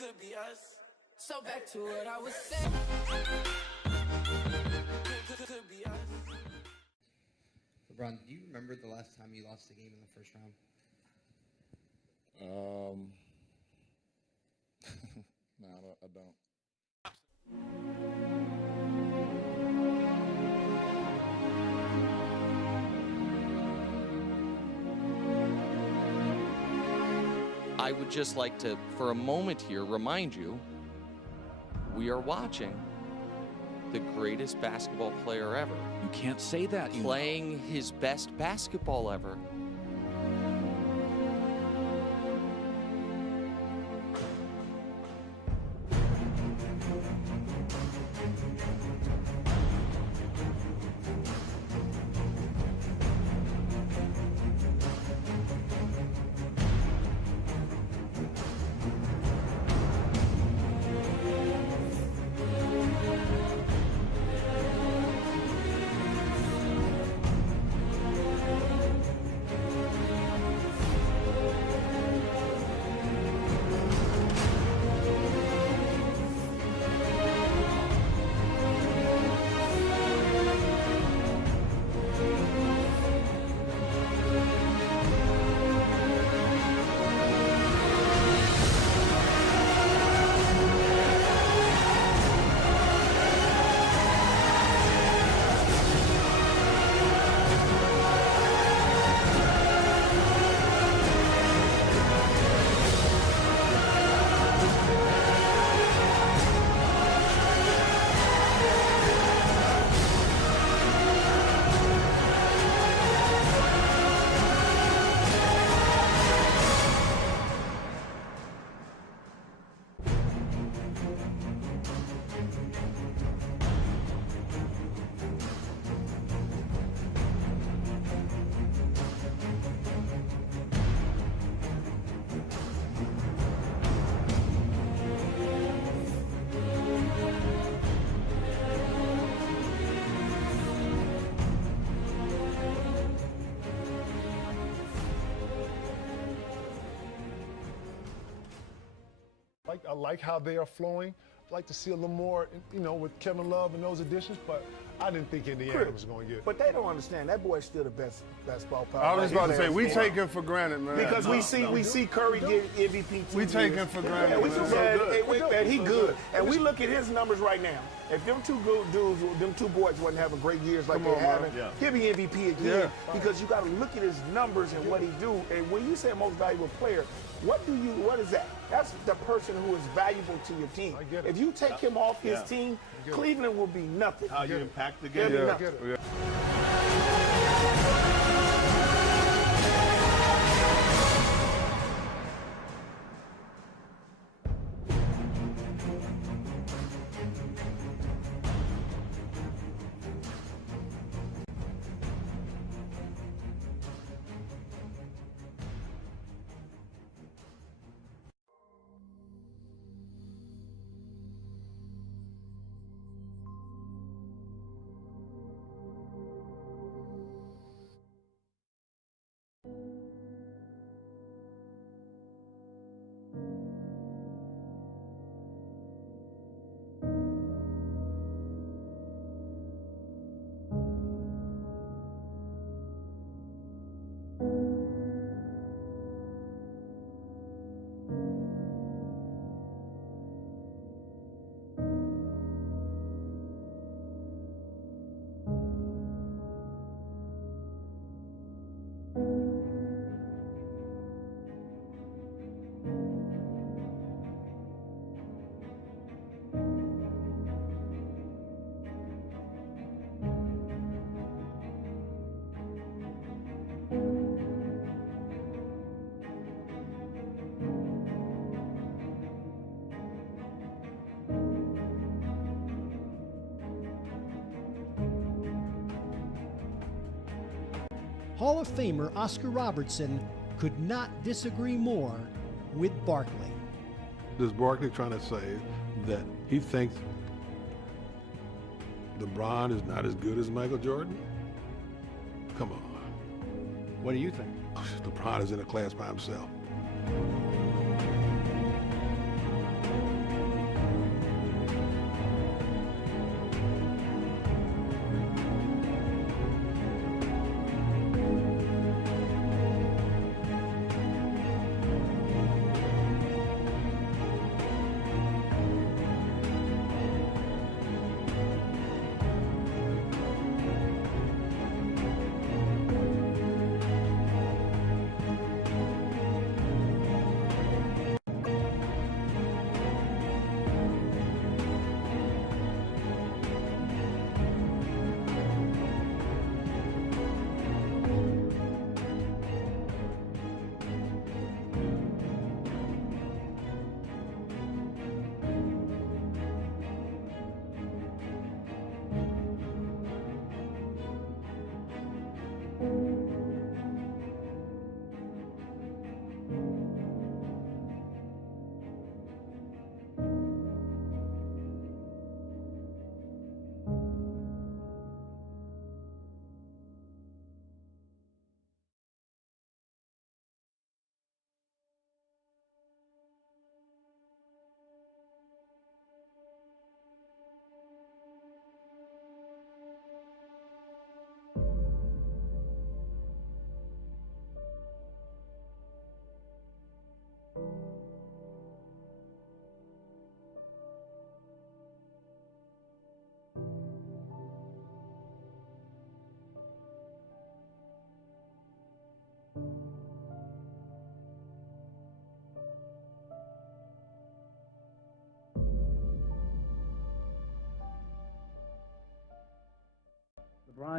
could be us. So back to what I was saying. Could be us. LeBron, do you remember the last time you lost a game in the first round? No, I don't. I would just like to, for a moment here, remind you, we are watching the greatest basketball player ever. You can't say that. Playing his best basketball ever. I like how they are flowing. I'd like to see a little more, with Kevin Love and those additions, but I didn't think Indiana was going to get it. But they don't understand. That boy's still the best basketball player. I was about to say, we take him for granted, man. Because we see Curry get MVP. We take him for granted, and he good. And we look at his numbers right now. If them two good dudes, them two boys wasn't having great years like they're having, he'll be MVP again. Because you got to look at his numbers and what he do. And when you say most valuable player, what is that? That's the person who is valuable to your team. If you take him off his team, Cleveland will be nothing. How you impact the game. Hall of Famer Oscar Robertson could not disagree more with Barkley. Is Barkley trying to say that he thinks LeBron is not as good as Michael Jordan? Come on. What do you think? LeBron is in a class by himself.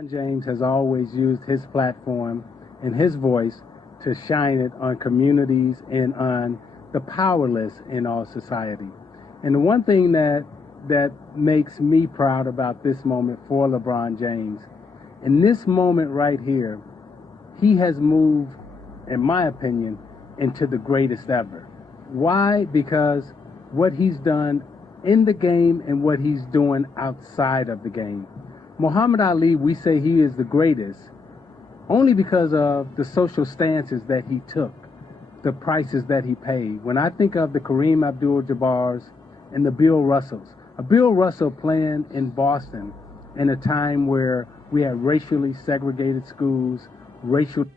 LeBron James has always used his platform and his voice to shine it on communities and on the powerless in our society. And the one thing that makes me proud about this moment for LeBron James, in this moment right here, he has moved, in my opinion, into the greatest ever. Why? Because what he's done in the game and what he's doing outside of the game. Muhammad Ali, we say he is the greatest only because of the social stances that he took, the prices that he paid. When I think of the Kareem Abdul-Jabbars and the Bill Russells, a Bill Russell playing in Boston in a time where we had racially segregated schools, racially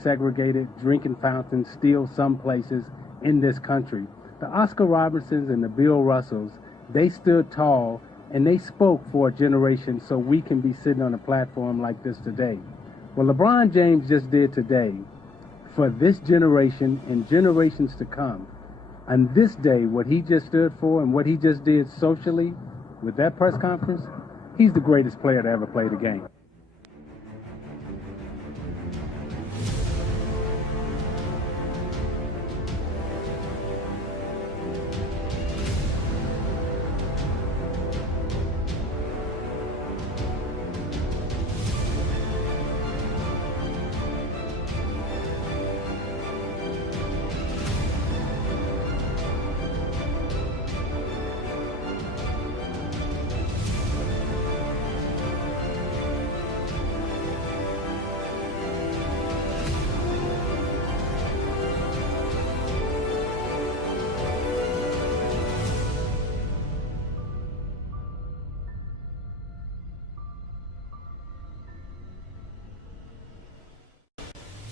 segregated drinking fountains still some places in this country. The Oscar Robertsons and the Bill Russells, they stood tall and they spoke for a generation so we can be sitting on a platform like this today. What LeBron James just did today for this generation and generations to come, on this day, what he just stood for and what he just did socially with that press conference, he's the greatest player to ever play the game.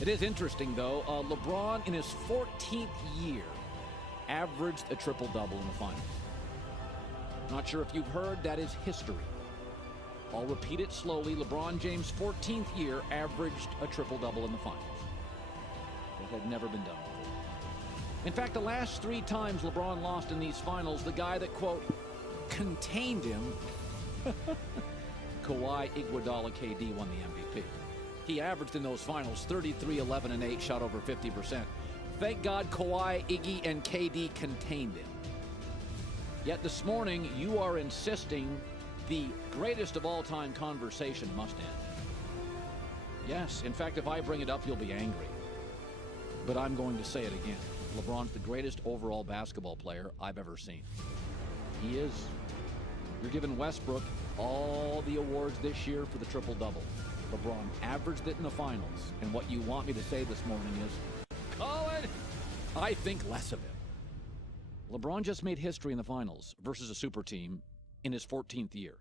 It is interesting, though. LeBron, in his 14th year, averaged a triple-double in the finals. Not sure if you've heard, that is history. I'll repeat it slowly. LeBron James' 14th year averaged a triple-double in the finals. It had never been done before. In fact, the last 3 times LeBron lost in these finals, the guy that, quote, contained him, Kawhi Iguodala KD won the MVP. He averaged in those finals 33, 11, and 8, shot over 50%. Thank God Kawhi, Iggy, and KD contained him. Yet this morning, you are insisting the greatest of all-time conversation must end. Yes, in fact, if I bring it up, you'll be angry. But I'm going to say it again. LeBron's the greatest overall basketball player I've ever seen. He is. You're giving Westbrook all the awards this year for the triple-double. LeBron averaged it in the finals. And what you want me to say this morning is, Colin, I think less of it. LeBron just made history in the finals versus a super team in his 14th year.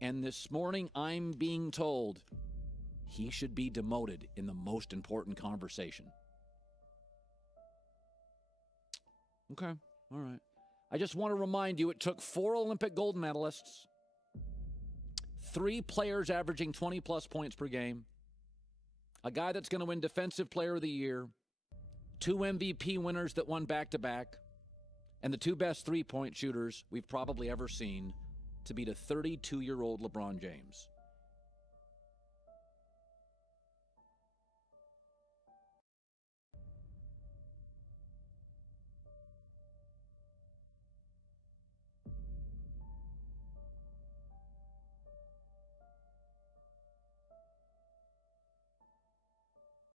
And this morning, I'm being told he should be demoted in the most important conversation. Okay, all right. I just want to remind you, it took 4 Olympic gold medalists, 3 players averaging 20-plus points per game, a guy that's going to win Defensive Player of the Year, 2 MVP winners that won back-to-back, and the 2 best three-point shooters we've probably ever seen to beat a 32-year-old LeBron James.